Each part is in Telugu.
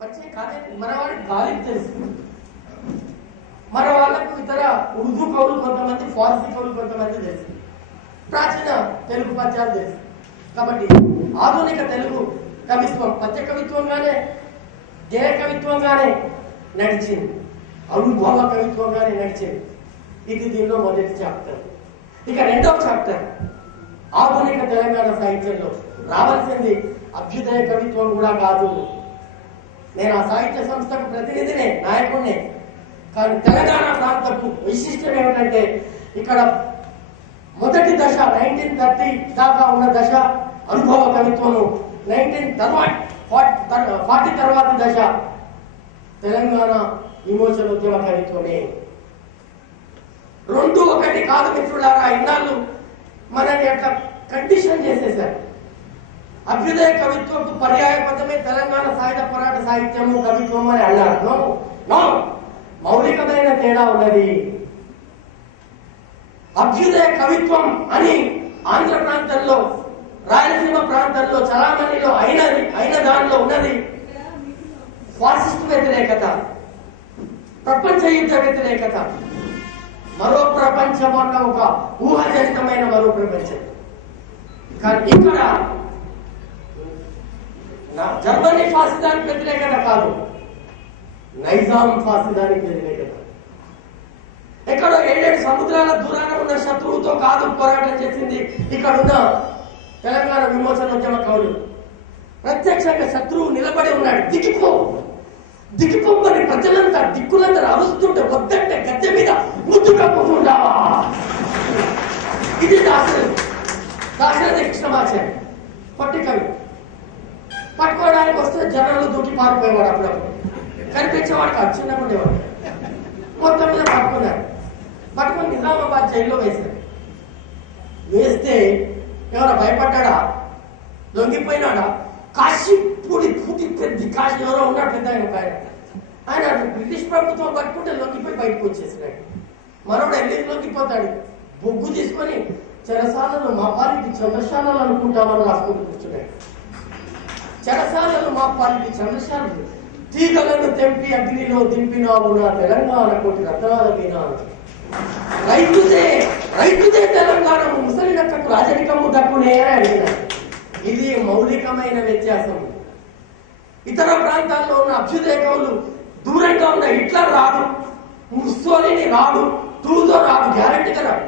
పరిచయం కాలేదు. మన వాడికి గాలికి తెలుసు, మన వాళ్ళకు ఇతర ఉర్దూ కవులు కొంతమంది, ఫార్సీ కవులు కొంతమంది తెలుసు, ప్రాచీన తెలుగు పద్యాలు తెలుసు. కాబట్టి ఆధునిక తెలుగు కవిత్వం పద్య కవిత్వంగానే, గేయ కవిత్వంగానే నడిచింది, అనుభవ కవిత్వంగానే నడిచింది. ఇది దీనిలో మొదటి చాప్టర్. ఇక రెండవ చాప్టర్ ఆధునిక తెలంగాణ సాహిత్యంలో రావాల్సింది అభ్యుదయ కవిత్వం కూడా కాదు. నేను ఆ సాహిత్య సంస్థకు ప్రతినిధినే, నాయకుడినే. కానీ తెలంగాణ ప్రాంతపు వైశిష్టం ఏమిటంటే ఇక్కడ మొదటి దశ 1930 దాకా ఉన్న దశ అనుభవ కవిత్వము, 1940 తర్వాతి దశ తెలంగాణ విమోచనోద్యమ కవిత్వమే. రెండు ఒకటి కాదు మిత్రులారా. ఇన్నాళ్ళు మనని అట్లా కండిషన్ చేసేశారు. అభ్యుదయ కవిత్వపు పర్యాయ పదమే తెలంగాణ సాయుధ పోరాట సాహిత్యము కవిత్వం అని అన్నారు. నో, మౌలికమైన తేడా ఉన్నది. అభ్యుదయ కవిత్వం అని ఆంధ్ర ప్రాంతంలో, రాయలసీమ ప్రాంతంలో చలామణిలో అయిన దానిలో ఉన్నది ఫాసిస్ట్ వ్యతిరేకత, ప్రపంచ యుద్ధ వ్యతిరేకత, మరో ప్రపంచం అన్న ఒక ఊహాజనితమైన మరో ప్రపంచం. కానీ ఇక్కడ జర్మనీ ఫాసిదానికి వ్యతిరేకత కాదు, నైజాం ఫాసిదానికి వ్యతిరేకత. ఎక్కడో 7 సముద్రాల దూరాన ఉన్న శత్రువుతో కాదు పోరాటం చేసింది ఇక్కడున్న తెలంగాణ విమోచనోద్యమ కవులు. ప్రత్యక్షంగా శత్రువు నిలబడి ఉన్నాడు. దిగిపోమని ప్రజలంతా దిక్కులందరూ అరుస్తుంటే వద్దంటే గద్దె మీద ముద్దుకపోతుండావా. ఇది దాశరథి కృష్ణమాచార్య పట్టి కవి. పట్టుకోవడానికి వస్తే జనాలు దూకి పారిపోయేవాడు. అప్పుడప్పుడు కనిపించేవాడు కాదు, చిన్నగా ఉండేవాడు. మొత్తం మీద పట్టుకొని నిజామాబాద్ జైల్లో వేశారు. వేస్తే ఎవరో భయపడ్డా, లొంగిపోయినాడా, కాశీ పూడి పెద్ద కాశీ ఎవరో ఉన్నాడు పెద్ద ఆయన బ్రిటిష్ ప్రభుత్వం పట్టుకుంటే లొంగిపోయి బయటకు వచ్చేసినాడు. మనోడు ఎల్లి లొంగిపోతాడు, బొగ్గు తీసుకొని చెరసాలను మా పాలిటి చంద్రశాలలు అనుకుంటామని రాసుకుంటూ కూర్చున్నాడు. చెరసాలను మా పాలిటి చంద్రశాలలు, తీగలను తెంపి అగ్నిలో దింపినావు నా తెలంగాణ కోటి రత్నాల మీద. రైతుదే తెలంగాణ ముసలి నక్కకు రాజరికము దక్కునే అని అడిగినాడు. ఇది మౌలికమైన వ్యత్యాసం. ఇతర ప్రాంతాల్లో ఉన్న అభ్యుదయ కవులు దూరంగా ఉన్న హిట్లర్ రాడు, ముస్సోలిని రాడు, ట్రూడో రాడు, గ్యారెంటీగా రాడు.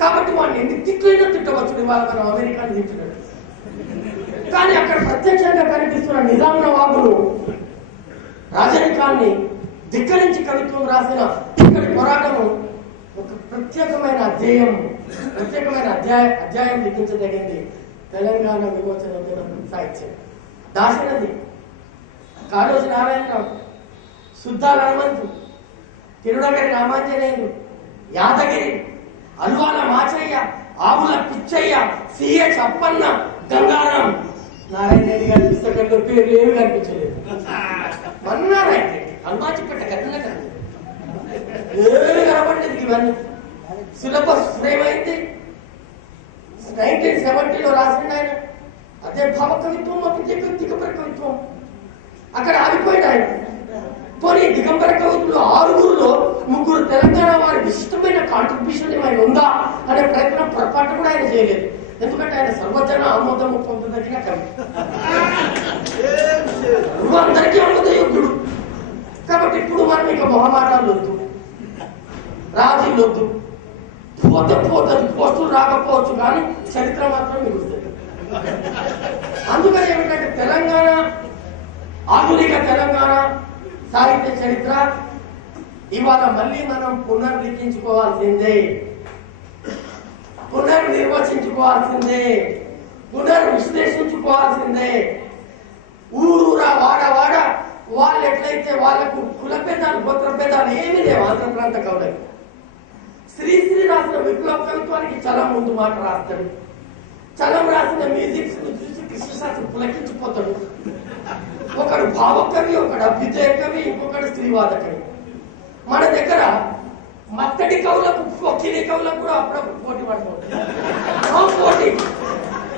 కాబట్టి వాడిని ఎన్ని తిట్లైనా తిట్టవచ్చు. ఇవాళ మనం అమెరికాని తిట్టినట్టు. కానీ అక్కడ ప్రత్యక్షంగా కనిపిస్తున్న నిజాం నవాబులు రాజరికాన్ని ధిక్కరించి కవిత్వం రాసిన ఇక్కడి పోరాటము ఒక ప్రత్యేకమైన అధ్యాయం లిఖించదగింది తెలంగాణ విమోచనోద్యమ సాహిత్యం. దాశరథి, కాళోజీ నారాయణరావు, సుద్దాల హనుమంతు, తిరునగరి రామాంజనేయులు, యాదగిరి, అల్వాల మాచయ్య, ఆవుల పిచ్చయ్య, సిహెచ్ అప్పన్న, గంగారాం. నారాయణ రెడ్డి గారి పుస్తకంలో పేర్లు ఏమి కనిపించలేదు. మన్నారాయణ రెడ్డి హనుమాచిపేట గద్దెల కాదు, ఏమి కనబడలేదు. ఇవన్నీ సిలబస్ ఫ్రేమ్ అయింది. 1970లో రాసిండు ఆయన. అదే భావ కవిత్వం, దిగంబర కవిత్వం అక్కడ ఆగిపోయింది ఆయన. పోనీ దిగంబర కవిత్వంలో 6గురులో 3 తెలంగాణ వారి విశిష్టమైన కాంట్రిబ్యూషన్ ఏమైనా ఉందా అనే ప్రయత్నం పొరపాటు కూడా ఆయన చేయలేదు. ఎందుకంటే ఆయన సర్వజన ఆమోదము పొందదగిన కవి, అందరికీ ఆమోదయోగ్యుడు. కాబట్టి ఇప్పుడు మనం ఇక మొహమాటాలు వద్దు, రాజీలు వద్దు. పోతుంది, పోస్టులు రాకపోవచ్చు కానీ చరిత్ర మాత్రం మిగులుతుంది. అందుకని ఏమిటంటే తెలంగాణ, ఆధునిక తెలంగాణ సాహిత్య చరిత్ర ఇవాళ మళ్ళీ మనం పునర్లిఖించుకోవాల్సిందే, పునర్నిర్వచించుకోవాల్సిందే, పునర్విశ్లేషించుకోవాల్సిందే. ఊరూరా వాడ వాళ్ళు ఎట్లయితే వాళ్లకు కుల భేదాలు, గోత్ర భేదాలు ఏమీ లేవు ఆంధ్ర ప్రాంత కవులకి. శ్రీశ్రీ రాసిన విప్లవ కవిత్వానికి చలం ముందు మాట రాస్తాడు. చలం రాసిన మ్యూజిక్స్ చూసి కృష్ణశాస్త్రి పులకించిపోతాడు. ఒకడు భావకవి, ఒకడు అభ్యుదయ కవి, ఇంకొకడు స్త్రీవాద కవి. మన దగ్గర మత్తడి కవులకు, పొక్కిలి కవులకు కూడా అప్పుడప్పుడు పోటీ పడిపోతుంది. పోటీ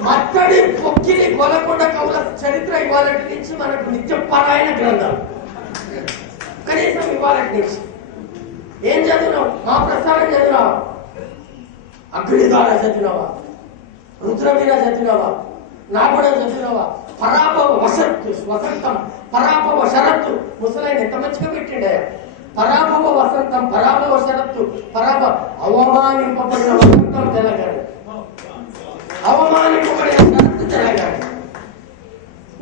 మత్తడి, పొక్కిలి, గోలకొండ కవుల చరిత్ర ఇవాళ నుంచి మనకు నిత్యపారాయణ గ్రంథాలు కనీసం ఇవాళ నుంచి ఏం చదివినావు? మా ప్రసారం చదివినావా? అగ్నిదార చదివినావా? రుద్రవీర చదివినావా? నాగుడం చదివినావా? పరాభవ వసంతం పరాభవ శరత్తు ముసలాయన ఎంత మంచిగా పెట్టిండే. పరాభవ వసంతం పరాభవ శరత్తు అవమానింపబడిన వసంతం తెలంగాణ, అవమానింపబడిన శరత్తు తెలంగాణ.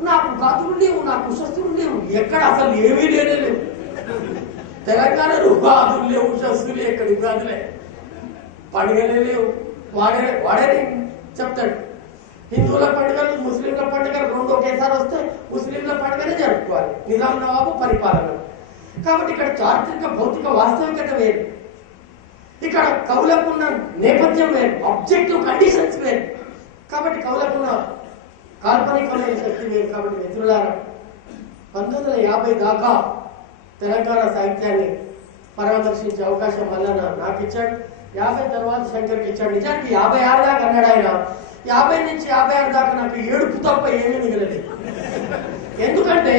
నాకు గాతులు లేవు, నాకు ఉషస్సులు లేవు, ఎక్కడ అసలు ఏమీ లేవు తెలంగాణలో. గాతులు లేవు, ఉషస్సులు ఎక్కడ ఉగాదులే, పండుగలే లేవు. వాడే చెప్తాడు హిందువుల పండుగలు ముస్లింల పండుగలు రెండు ఒకేసారి వస్తే ముస్లింల పండుగనే జరుపుకోవాలి. నిజాం నవాబు పరిపాలన. కాబట్టి ఇక్కడ చారిత్రక భౌతిక వాస్తవికత వేరు, ఇక్కడ కవులకున్న నేపథ్యం వేరు, ఆబ్జెక్టివ్ కండిషన్స్ వేరు. కాబట్టి కవులకున్న కాల్పనికమైన శక్తి వేరు. కాబట్టి మిత్రులారా 1950 దాకా తెలంగాణ సాహిత్యాన్ని పరామర్శించే అవకాశం మళ్ళా నాకు ఇచ్చాడు. 50 తర్వాత శంకర్కి ఇచ్చాడు. నిజానికి 56 దాకా అన్నాడు ఆయన. 50 నుంచి 56 దాకా నాకు ఏడుపు తప్ప ఏమీ మిగలలేదు. ఎందుకంటే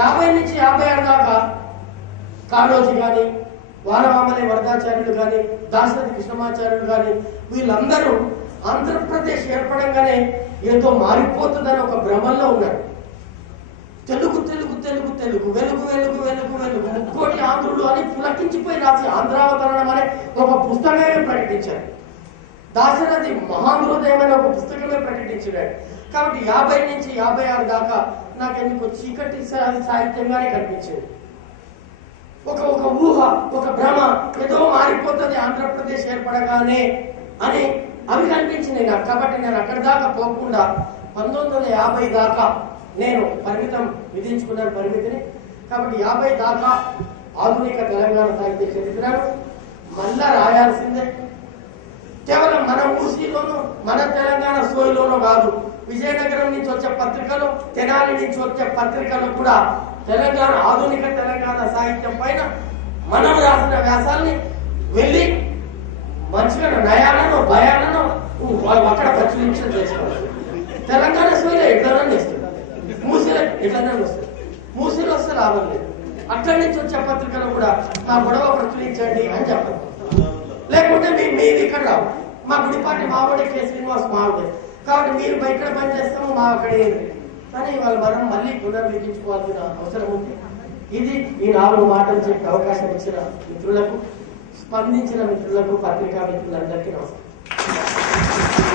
50 నుంచి 56 దాకా కాళోజీ కానీ, వానమామలే వరదాచార్యులు కానీ, దాశరథి కృష్ణమాచార్యులు కానీ వీళ్ళందరూ ఆంధ్రప్రదేశ్ ఏర్పడంగానే ఏదో మారిపోతుందని ఒక భ్రమంలో ఉన్నారు. తెలుగు తెలుగు తెలుగు తెలుగు వెలుగు వెలుగు వెలుగు వెలుగు ముక్కోటి ఆంధ్రులు అని పులకించిపోయి రాసి ఆంధ్రావతరణం అనే ఒక పుస్తకమే ప్రకటించారు. దాశరథి మహాహృదయం అనే ఒక పుస్తకమే ప్రకటించాడు. కాబట్టి 50 నుంచి 56 దాకా నాకెందుకు చీకటి సాహిత్యంగానే కనిపించింది. ఒక ఊహ, ఒక భ్రమ, ఏదో మారిపోతుంది ఆంధ్రప్రదేశ్ ఏర్పడగానే అని అవి కనిపించినాయి నాకు. కాబట్టి నేను అక్కడి దాకా పోకుండా 1950 దాకా నేను పరిమితం విధించుకున్నాను పరిమితిని. కాబట్టి 50 దాకా ఆధునిక తెలంగాణ సాహిత్య చరిత్రను మళ్ళా రాయాల్సిందే. కేవలం మన మూసీలోనూ మన తెలంగాణ సోయిలోనూ కాదు, విజయనగరం నుంచి వచ్చే పత్రికలు, తెనాలి నుంచి వచ్చే పత్రికలు కూడా తెలంగాణ ఆధునిక తెలంగాణ సాహిత్యం పైన మనం రాసిన వ్యాసాల్ని వెళ్ళి మంచిగా నయాలను భయాలను అక్కడ ప్రచురించడం చేసుకోవాలి. తెలంగాణ సోయిలో ఎట్లనే ఇస్తుంది, మూసీలో ఎట్లనే వస్తుంది. మూసీలో వస్తే లాభం లేదు. అక్కడి నుంచి వచ్చే పత్రికలు కూడా నా గొడవ ప్రచురించండి అని చెప్పండి. లేకుంటే మీది ఇక్కడ రావు. మా గుడిపాటి మావోడి కే శ్రీనివాస్ మావోడే. కాబట్టి మీరు ఇక్కడ పనిచేస్తాము, మా అక్కడే కానీ వాళ్ళు మనం మళ్ళీ పునర్లిఖించుకోవాల్సిన అవసరం ఉంది. ఇది ఈ 4 మాటలు చెప్పే అవకాశం ఇచ్చిన మిత్రులకు, స్పందించిన మిత్రులకు, పత్రికా మిత్రులందరికీ నమస్కారం.